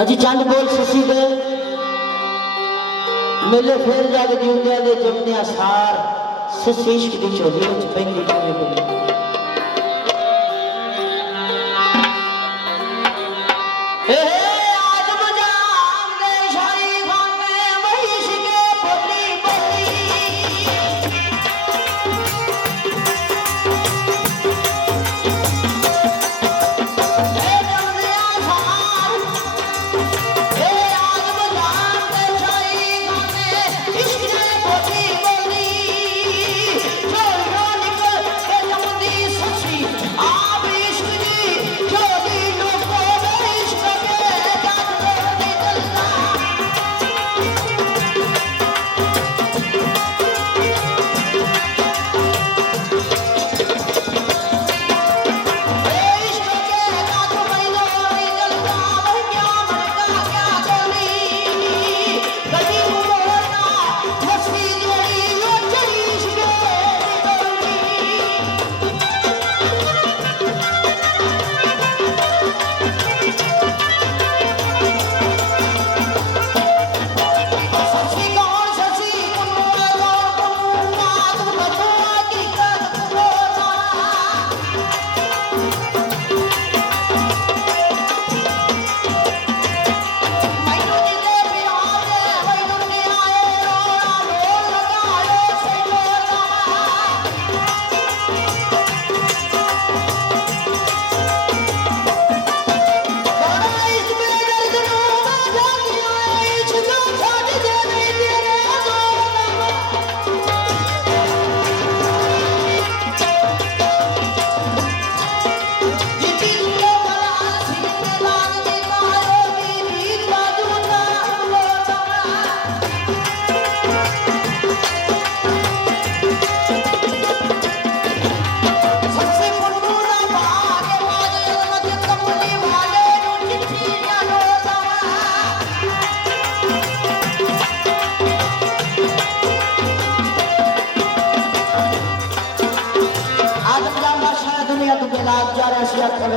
अजी चंद बोल ससी दे मेले फेर जाके जीवदे दे जमने सार ससी इश्क दी चोली विच पैंदी किवें बोली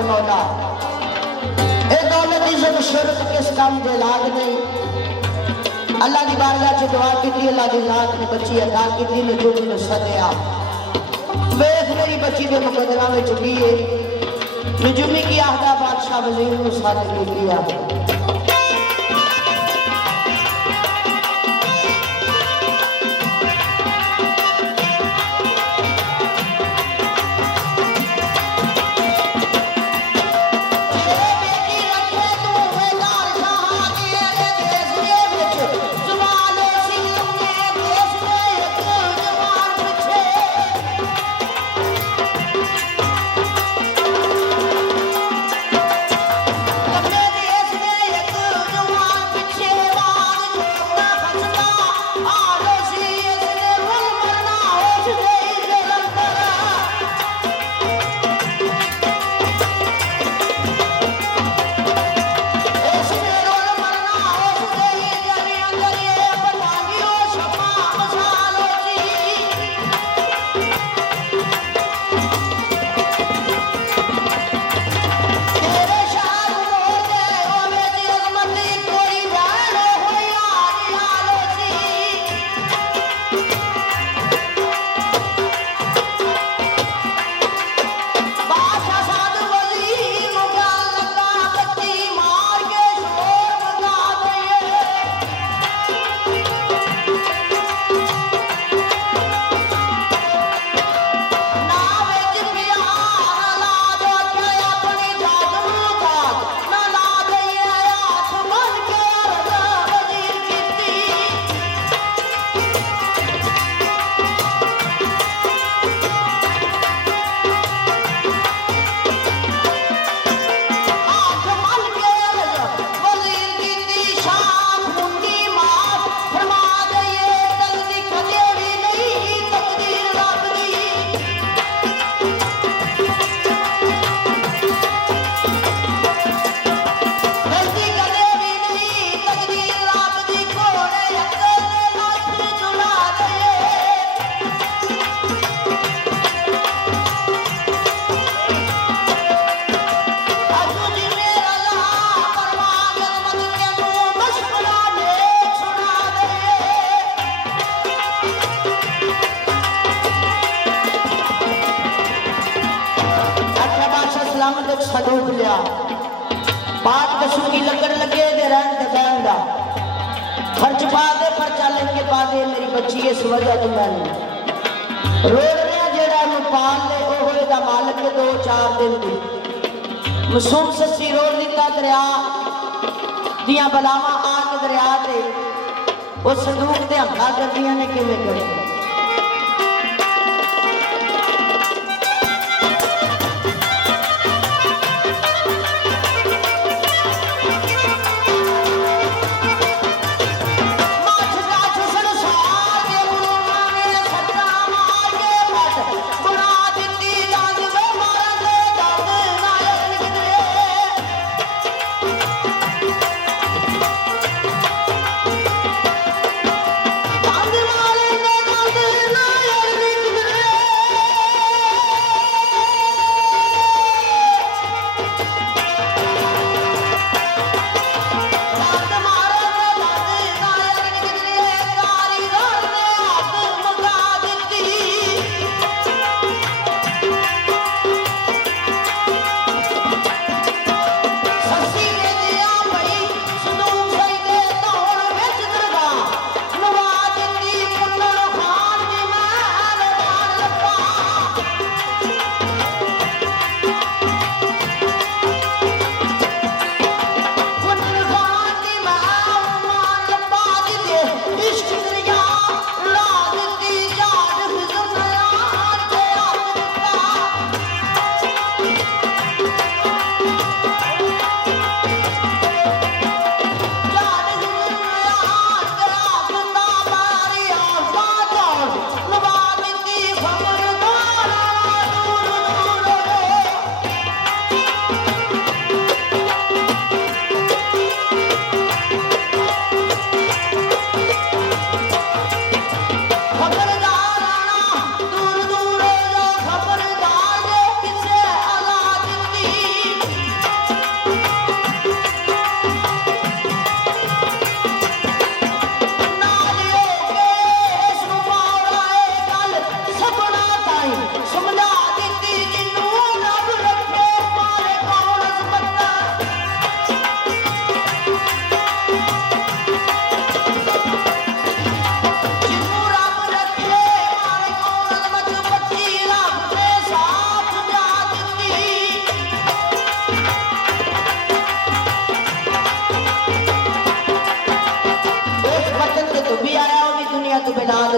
मौला ए दौलत इज्जत शोहरत किस काम दे लाग नहीं अल्लाह दी बारगाह च दुआ की अल्लाह दी जात ने बच्ची अता की ने जो ने सदया वेख मेरी बच्ची दे मुकदरा में चुकी है निजुमी की आहदा बादशाह वजीर ने साथ लिया सलामत एक संदूक लिया पाक कसुकी लगन लगे दे रहन ते बैन दा खर्च पा दे पर्चा लिख के पा दे मेरी बच्ची इस वजह तो मैंने रोड में जेड़ा मैं पाल ले ओ होएगा मालिक के 2-4 दिन दी मासूम सच्ची रोड दिता दरिया दियां बलावां आके दरिया ते वो संदूक ते हमला करदियां ने किवें करे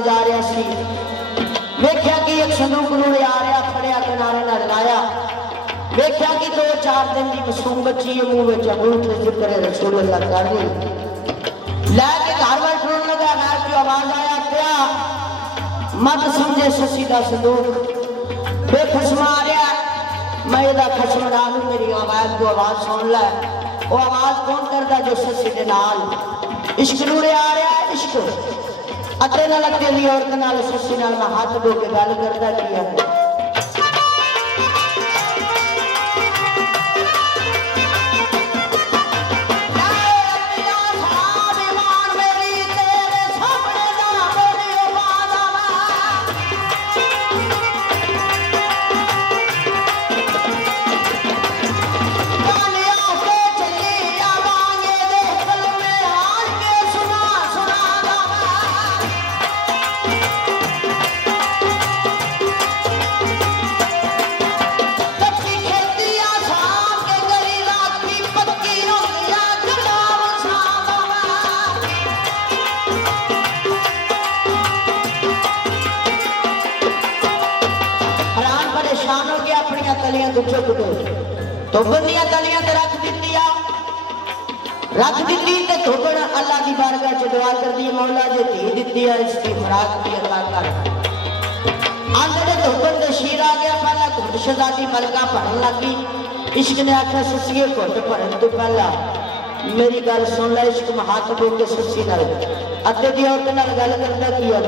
जा रहा सी वेख्या कि एक संदूक नूं आ रहा फड़िया किनारे नाल लाया वेख्या कि 2-4 दिन की मासूम बच्ची है मुंह विच अंगूठे जिक्र रसूल अल्लाह कर दी लैके घर वाल टुरन लगा घर की आवाज आया क्या मत समझे ससी का संदूक बेखसम आ रहा मैं इहदा खसम ना लूं मेरी आवाज को आवाज सुन लै वो आवाज कौन करता जो ससी दे नाल इश्क नूं आ रहा इश्क अते नाल अकेली औरत नाल सस्सी नाल मैं हाथ धो के गल करदा किया धुबन दियां तलियां ते रख दी ते धुबन अल्लाह की बारगाह च दुआ कर दी मौला जे धी दित्ती है इसकी खुराक भी अल्लाह कर आंदे धुबन दे शीर आ गया पहला घुट शहजादी मलका भरन लगी इश्क ने आख्या सस्सीए घुट भरन तो पहला मेरी गल सुन लै इश्क में हाथ धो के सस्सी नाल अद्दे दी औरत नाल गल करदा की है